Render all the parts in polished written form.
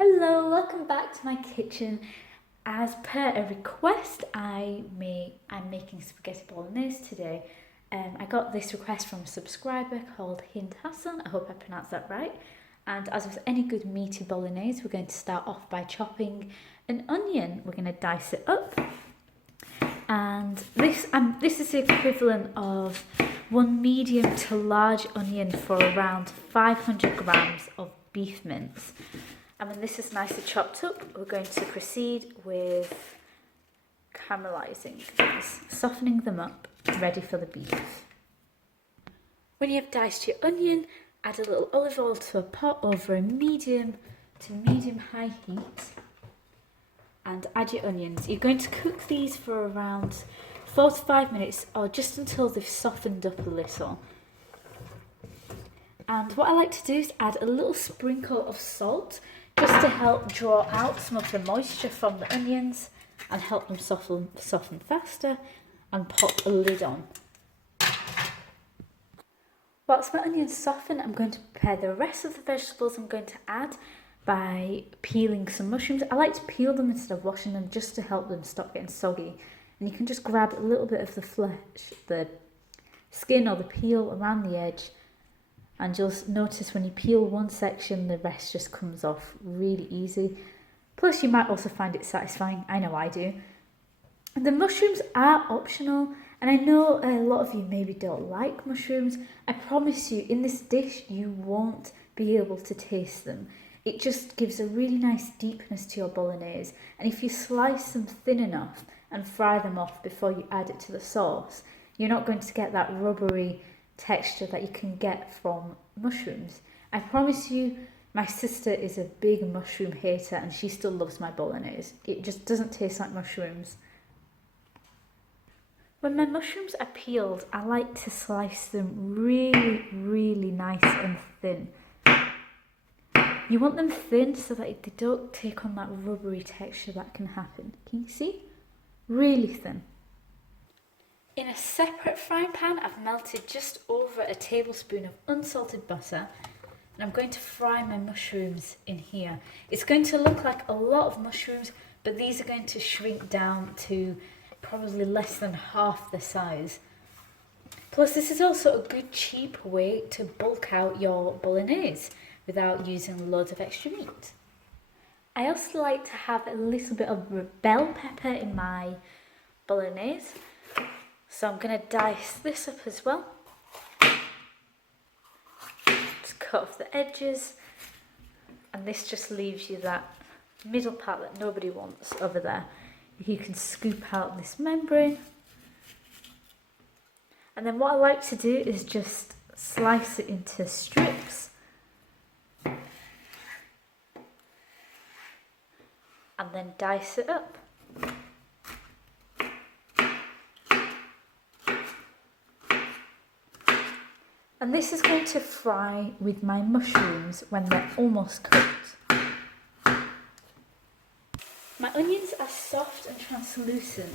Hello, welcome back to my kitchen. As per a request, I'm making spaghetti bolognese today. I got this request from a subscriber called Hassan. I hope I pronounced that right. And as with any good meaty bolognese, we're going to start off by chopping an onion. We're going to dice it up. And this is the equivalent of one medium to large onion for around 500 grams of beef mince. And when this is nicely chopped up, we're going to proceed with caramelizing these, softening them up, ready for the beef. When you have diced your onion, add a little olive oil to a pot over a medium to medium-high heat and add your onions. You're going to cook these for around 4 to 5 minutes or just until they've softened up a little. And what I like to do is add a little sprinkle of salt just to help draw out some of the moisture from the onions and help them soften faster, and pop a lid on. Whilst my onions soften, I'm going to prepare the rest of the vegetables I'm going to add by peeling some mushrooms. I like to peel them instead of washing them just to help them stop getting soggy. And you can just grab a little bit of the flesh, the skin or the peel around the edge, and you'll notice when you peel one section, the rest just comes off really easy. Plus, you might also find it satisfying. I know I do. And the mushrooms are optional, and I know a lot of you maybe don't like mushrooms. I promise you, in this dish, you won't be able to taste them. It just gives a really nice deepness to your bolognese. And if you slice them thin enough and fry them off before you add it to the sauce, you're not going to get that rubbery texture that you can get from mushrooms. I promise you, my sister is a big mushroom hater and she still loves my bolognese. It just doesn't taste like mushrooms. When my mushrooms are peeled, I like to slice them really nice and thin. You want them thin so that they don't take on that rubbery texture that can happen. Can you see? Really thin. In a separate frying pan, I've melted just over a tablespoon of unsalted butter, and I'm going to fry my mushrooms in here. It's going to look like a lot of mushrooms, but these are going to shrink down to probably less than half the size. Plus, this is also a good cheap way to bulk out your bolognese without using loads of extra meat. I also like to have a little bit of bell pepper in my bolognese. So I'm going to dice this up as well. Just cut off the edges. And this just leaves you that middle part that nobody wants over there. You can scoop out this membrane. And then what I like to do is just slice it into strips. And then dice it up. And this is going to fry with my mushrooms when they're almost cooked. My onions are soft and translucent,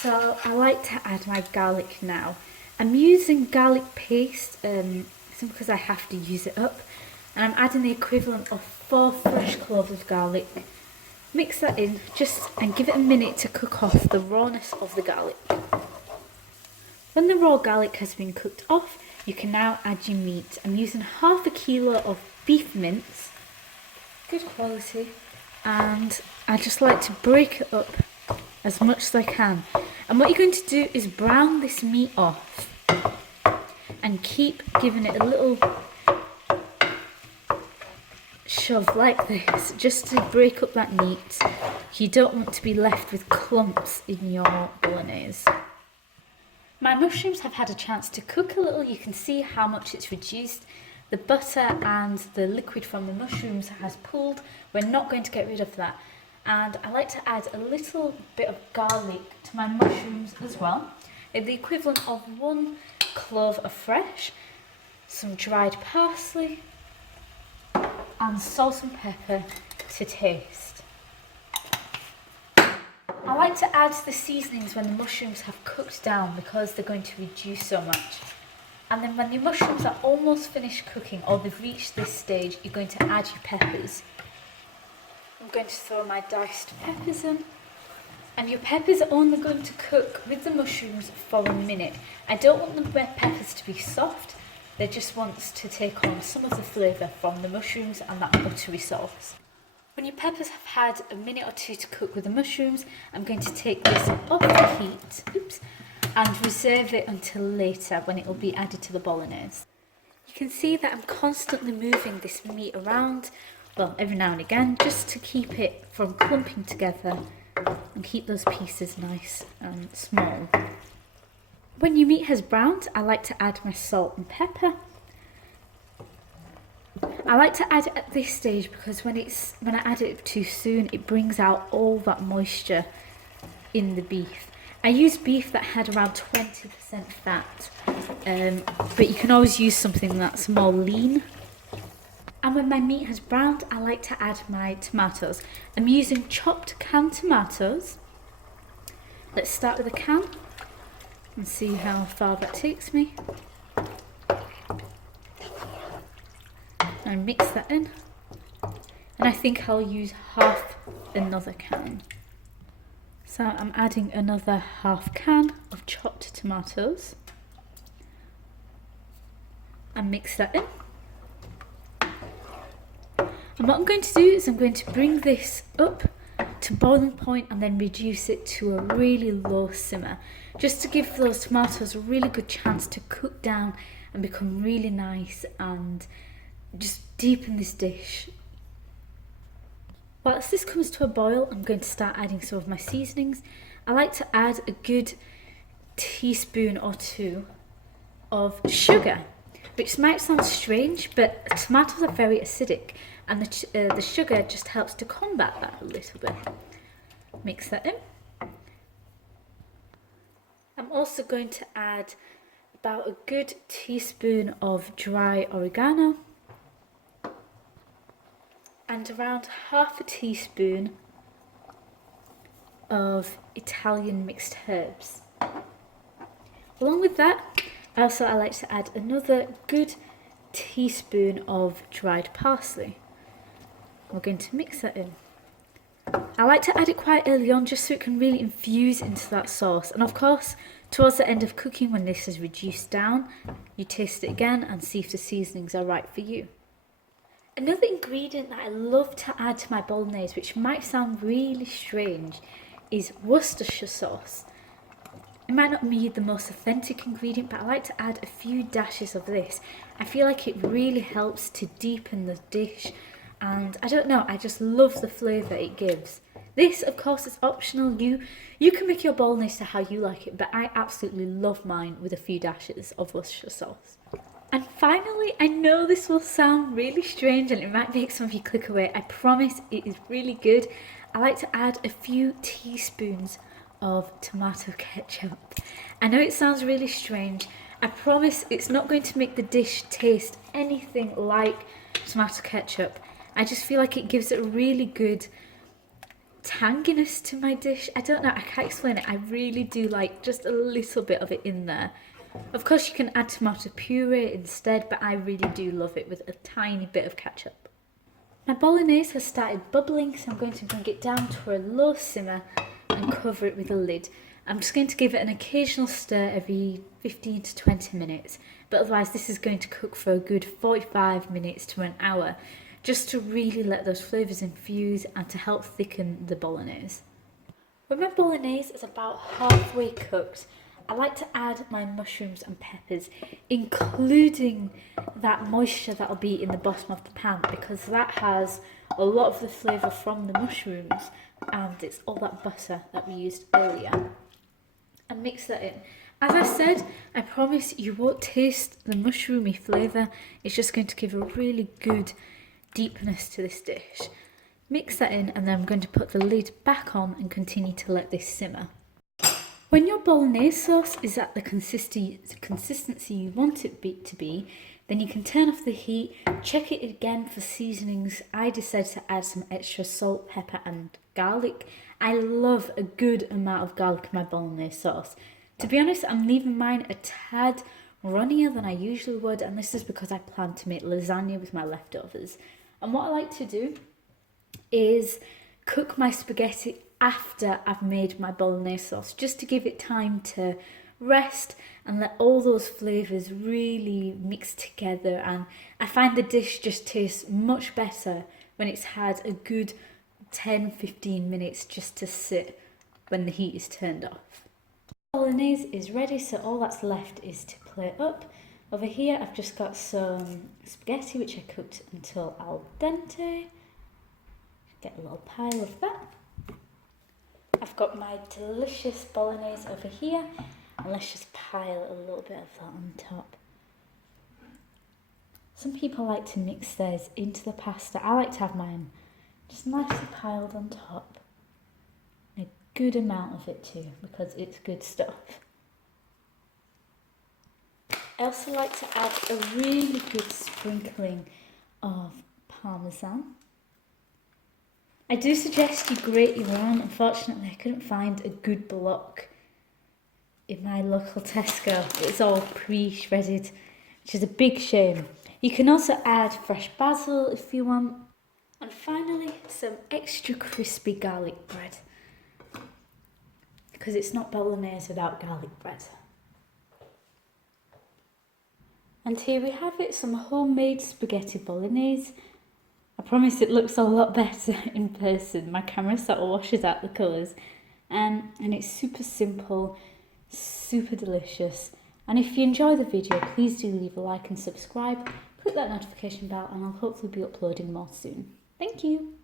so I like to add my garlic now. I'm using garlic paste simply because I have to use it up, and I'm adding the equivalent of 4 fresh cloves of garlic. Mix that in and give it a minute to cook off the rawness of the garlic. When the raw garlic has been cooked off, you can now add your meat. I'm using half a kilo of beef mince, good quality, and I just like to break it up as much as I can. And what you're going to do is brown this meat off and keep giving it a little shove like this, just to break up that meat. You don't want to be left with clumps in your bolognese. My mushrooms have had a chance to cook a little. You can see how much it's reduced. The butter and the liquid from the mushrooms has pooled. We're not going to get rid of that. And I like to add a little bit of garlic to my mushrooms as well. The equivalent of 1 clove of fresh, some dried parsley, and salt and pepper to taste. I like to add the seasonings when the mushrooms have cooked down because they're going to reduce so much. And then when the mushrooms are almost finished cooking or they've reached this stage, you're going to add your peppers. going to throw my diced peppers in. And your peppers are only going to cook with the mushrooms for a minute. I don't want the red peppers to be soft. They just want to take on some of the flavour from the mushrooms and that buttery sauce. When your peppers have had a minute or two to cook with the mushrooms, I'm going to take this off the heat, and reserve it until later when it will be added to the bolognese. You can see that I'm constantly moving this meat around, well, every now and again, just to keep it from clumping together and keep those pieces nice and small. When your meat has browned, I like to add my salt and pepper. I like to add it at this stage because when I add it too soon, it brings out all that moisture in the beef. I used beef that had around 20% fat, but you can always use something that's more lean. And when my meat has browned, I like to add my tomatoes. I'm using chopped canned tomatoes. Let's start with a can and see how far that takes me. And mix that in. And I think I'll use half another can. So I'm adding another half can of chopped tomatoes. And mix that in. And what I'm going to do is I'm going to bring this up to boiling point and then reduce it to a really low simmer, just to give those tomatoes a really good chance to cook down and become really nice and just deepen this dish. Whilst this comes to a boil, I'm going to start adding some of my seasonings. I like to add a good teaspoon or two of sugar, which might sound strange, but tomatoes are very acidic, and the sugar just helps to combat that a little bit. Mix that in. I'm also going to add about a good teaspoon of dry oregano and around half a teaspoon of Italian mixed herbs. Along with that, I like to add another good teaspoon of dried parsley. We're going to mix that in. I like to add it quite early on just so it can really infuse into that sauce. And of course, towards the end of cooking, when this is reduced down, you taste it again and see if the seasonings are right for you. Another ingredient that I love to add to my bolognese, which might sound really strange, is Worcestershire sauce. It might not be the most authentic ingredient, but I like to add a few dashes of this. I feel like it really helps to deepen the dish, and I don't know, I just love the flavour it gives. This, of course, is optional. You can make your bolognese to how you like it, but I absolutely love mine with a few dashes of Worcestershire sauce. And finally, I know this will sound really strange and it might make some of you click away. I promise it is really good. I like to add a few teaspoons of tomato ketchup. I know it sounds really strange. I promise it's not going to make the dish taste anything like tomato ketchup. I just feel like it gives it a really good tanginess to my dish. I don't know, I can't explain it. I really do like just a little bit of it in there. Of course you can add tomato puree instead, but I really do love it with a tiny bit of ketchup. My bolognese has started bubbling, so I'm going to bring it down to a low simmer and cover it with a lid. I'm just going to give it an occasional stir every 15 to 20 minutes, but otherwise this is going to cook for a good 45 minutes to an hour, just to really let those flavours infuse and to help thicken the bolognese. When my bolognese is about halfway cooked, I like to add my mushrooms and peppers, including that moisture that will be in the bottom of the pan, because that has a lot of the flavour from the mushrooms and it's all that butter that we used earlier. And mix that in. As I said, I promise you won't taste the mushroomy flavour, it's just going to give a really good deepness to this dish. Mix that in, and then I'm going to put the lid back on and continue to let this simmer. When your bolognese sauce is at the consistency you want it to be, then you can turn off the heat, check it again for seasonings. I decided to add some extra salt, pepper and garlic. I love a good amount of garlic in my bolognese sauce. To be honest, I'm leaving mine a tad runnier than I usually would, and this is because I plan to make lasagna with my leftovers. And what I like to do is cook my spaghetti after I've made my bolognese sauce, just to give it time to rest and let all those flavours really mix together. And I find the dish just tastes much better when it's had a good 10-15 minutes just to sit when the heat is turned off. Bolognese is ready, so all that's left is to plate up. Over here I've just got some spaghetti which I cooked until al dente. Get a little pile of that. I've got my delicious bolognese over here, and let's just pile a little bit of that on top. Some people like to mix theirs into the pasta. I like to have mine just nicely piled on top. A good amount of it too, because it's good stuff. I also like to add a really good sprinkling of parmesan. I do suggest you grate your own. Unfortunately, I couldn't find a good block in my local Tesco. It's all pre-shredded, which is a big shame. You can also add fresh basil if you want. And finally, some extra crispy garlic bread, because it's not bolognese without garlic bread. And here we have it, some homemade spaghetti bolognese. I promise it looks a lot better in person. My camera sort of washes out the colours. And it's super simple, super delicious. And if you enjoy the video, please do leave a like and subscribe. Click that notification bell and I'll hopefully be uploading more soon. Thank you.